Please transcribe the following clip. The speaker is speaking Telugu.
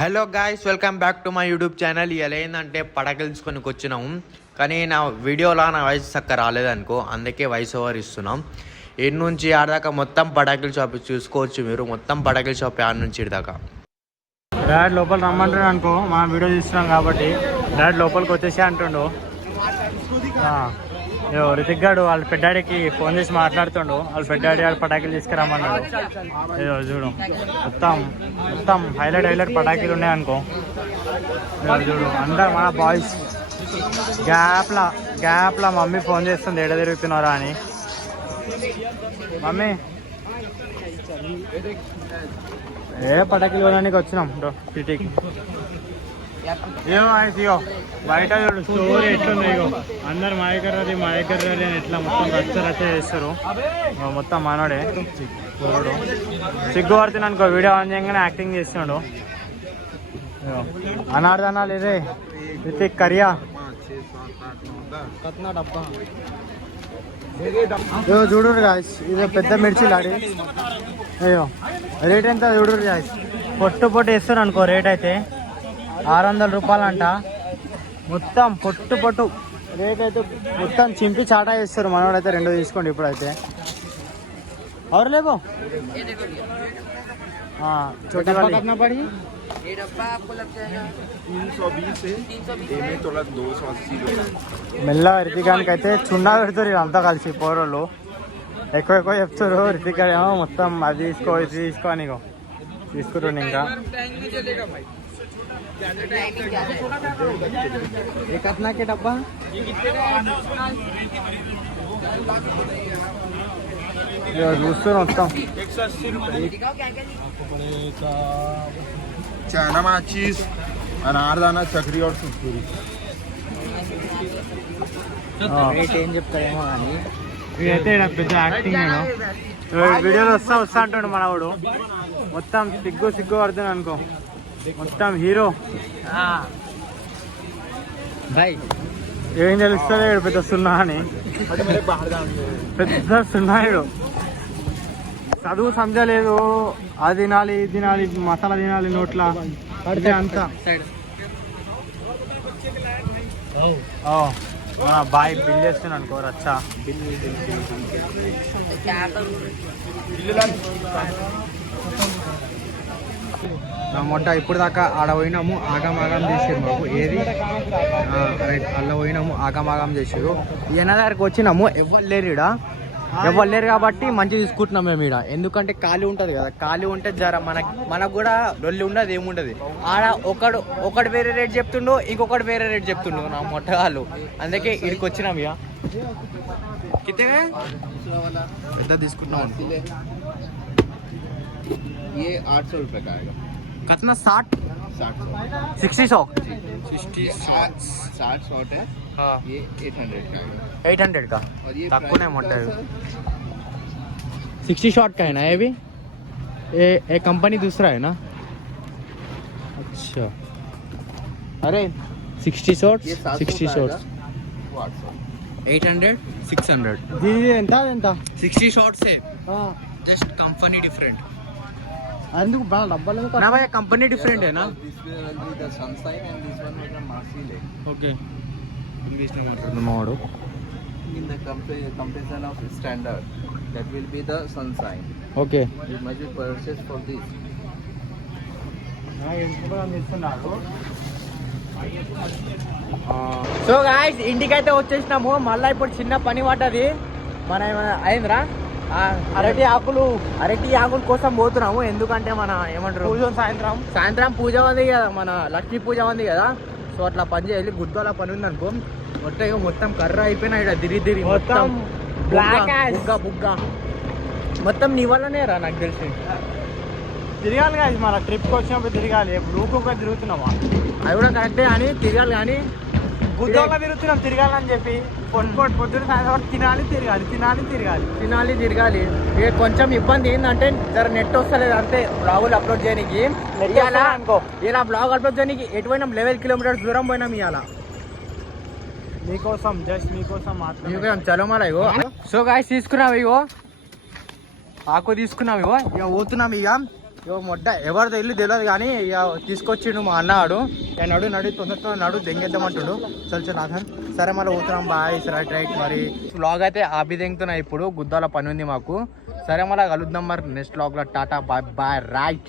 Hello guys, welcome back to my YouTube channel. ఇలా ఏంటంటే పడగలుచుకొని వచ్చినాము, కానీ నా వీడియోలో నా వాయిస్ చక్కగా రాలేదనుకో, అందుకే వాయిస్ ఓవర్ ఇస్తున్నాం. ఇటు నుంచి ఆడదాకా మొత్తం పటాకిల్ షాప్ చూసుకోవచ్చు మీరు. మొత్తం పటాకిల్ షాప్ ఆడ నుంచి ఇడదాకా. డాడ్ లోపల రమ్మంటాడు అనుకో, మనం వీడియో తీస్తున్నాం కాబట్టి డాడ్ లోపలికి వచ్చేసి అంటుండు. రితిక్ గాడు వాళ్ళ పెద్దాడికి ఫోన్ చేసి మాట్లాడుతుండు. వాళ్ళ పెద్దాడి వాళ్ళ పటాకులు తీసుకురమ్మన్నాడు. ఏదో చూడు, మొత్తం హైలైట్ పటాకులు ఉన్నాయనుకో. చూడు అందరు మన బాయ్స్. గ్యాప్లా మమ్మీ ఫోన్ చేస్తుంది, ఎడ తిరుగుతున్నారా అని. మమ్మీ పటాకులు కొనడానికి వచ్చినాం సిటీకి. ఇగో బయట చూడు స్టోరీ ఎట్లుంది. ఇగో అందరు మాయకర్రది అని ఎట్లా మొత్తం రచ్చ చేస్తారు. మొత్తం మనోడే చూడు. సిగ్గు పడుతుంది అనుకో, వీడియో ఆన్ చేయగానే యాక్టింగ్ చేస్తున్నాడు. అనార్దనాలు ఇదే రితిక్ కరియా చూడు గాయస్. ఇదే పెద్ద మిర్చి లాడి. అయ్యో రేట్ ఎంత చూడు గాయస్. పొట్టు వేస్తారు అనుకో, రేట్ అయితే 600 రూపాయలు అంట. మొత్తం పొట్టు రేట్ అయితే మొత్తం చింపి చాటా చేస్తారు. మనోడైతే 2 తీసుకోండి ఇప్పుడైతే. और ले वो हाँ छोटे वाले कितना पड़ी? ये डब्बा आपको लग जाएगा 320 है, ये में थोड़ा 280 మెల్ల రితికానికి అయితే చున్నా పెడుతారు అంతా కలిసి పోరోళ్ళు. ఎక్కువ చెప్తారు. రితిక్ ఏమో మొత్తం అది తీసుకో ఇది తీసుకో అని తీసుకుంటుండే. ఇంకా ये कितना के डब्बा? చూస్తారు మొత్తం 180 रुपये. चना चीज, अनारदाना, चकरी और सुरसुरी. రేట్ ఏం చెప్తారేమో కానీ ఇదైతే పెద్ద యాక్టింగ్. వీడియోలో వస్తా అంటాడు మనవాడు. మొత్తం సిగ్గు పడుతుంది అనుకో, మొత్తం హీరో. భాయ్ ఏం తెలుస్తుంది పెద్ద సున్నా అని. పెద్ద సున్నాయుడు. చదువు సంజలేదు. అది తినాలి ఇది తినాలి, మసాలా తినాలి నోట్ల అంతా. బాయ్ బిల్ చేస్తున్నాను అనుకో. రచ్చా మొట్ట ఇప్పుడు దాకా ఆడ పోయినాము, ఆగమాగం చేసారు మాకు. ఏది రైట్ అలా పోయినాము, ఆగమాగం చేసారు. ఈయన దగ్గరికి వచ్చినాము, ఎవ్వరు లేరు కాబట్టి మంచిగా తీసుకుంటున్నాం మేము ఈడ. ఎందుకంటే ఖాళీ ఉంటుంది కదా, ఖాళీ ఉంటే జర మనకు కూడా రొల్లి ఉండదు, ఏముండదు. ఆడ ఒకడు వేరే రేట్ చెప్తుండు, ఇంకొకటి వేరే రేట్ చెప్తుండు నా మొట్టగాళ్ళు. అందుకే ఇక్కడికి వచ్చినాం. ఇక పెద్ద తీసుకుంటున్నాం. ये 800 रुपये का आएगा. कितना 60 60 शॉट है. हाँ ये 800 का आएगा. 800 का और ये तक नहीं मोटा है. 60 60 शॉट का है ना ये भी? ये कंपनी दूसरा है ना? अच्छा अरे 60 शॉट्स 60 शॉट्स 800 600 దీని ఎంత 60 షార్ట్స్ ఏ జస్ట్ కంపెనీ డిఫరెంట్. అందుకు బాగా డబ్బాలు నా భయ కంపెనీ డిఫరెంట్ है ना? This will be the Sunshine and this one will be Marseille. Okay English లో మాట్లాడుతున్నాడు. In the comparison of standard, that will be the Sunshine. Okay You must be purchased for this. So guys ఇంటికైతే వచ్చేసినాము. మళ్ళీ ఇప్పుడు చిన్న పని పడ్డది. మన అయిందిరా అరటి ఆకులు కోసం పోతున్నాము. ఎందుకంటే మన ఏమంటారు పూజ సాయంత్రం పూజ ఉంది కదా, మన లక్ష్మీ పూజ ఉంది కదా. సో అట్లా పని చేయాలి. గుద్దోలా పని ఉంది అనుకో. మొత్తం కర్ర అయిపోయినా ఇక్కడ తిరిగి మొత్తం బుగ్గ మొత్తం నీ వల్లనే రా నాకు తెలిసి. తిరగాలి కాదు, మన ట్రిప్కి వచ్చినప్పుడు తిరగాలి. ఎప్పుడు ఊకొకటి తిరుగుతున్నావా? అది కూడా కరెక్టే కానీ తిరగాలి. కానీ గుద్దోలా తిరుగుతున్నాం తిరగాలని చెప్పి. పొద్దున సాయంత్రం తిరగాలి. ఇక కొంచెం ఇబ్బంది ఏంటంటే జర నెట్ వస్తలేదు అంతే. బ్లాగులు అప్లోడ్ చేయడానికి ఇలా బ్లాగ్ అప్లోడ్ చేయడానికి ఎటు పోయినాం 11 కిలోమీటర్స్ దూరం పోయినాం. ఇవాళ మీకోసం మాత్రం చలో మళ్ళీ. ఇగో సో గాయ్స్ తీసుకున్నాం, ఇగో ఆకు తీసుకున్నాం. ఇగో పోతున్నాం. ఇక మొట్ట ఎవరిదో ఇల్లు తెలియదు కానీ ఇక తీసుకొచ్చిండు మా అన్నాడు నడు తొందరతో నడు దెంగేద్దామంటుడు చల్ నాథన్ సరే మళ్ళీ పోతున్నాం బాయ్ రైట్ మరి వ్లాగ్ అయితే ఆపి దెంగుతున్నా ఇప్పుడు గుద్దాల పని ఉంది మాకు సరే మళ్ళీ కలుద్దాం మరి నెక్స్ట్ వ్లాగ్లో టాటా బాయ్ బాయ్ రైట్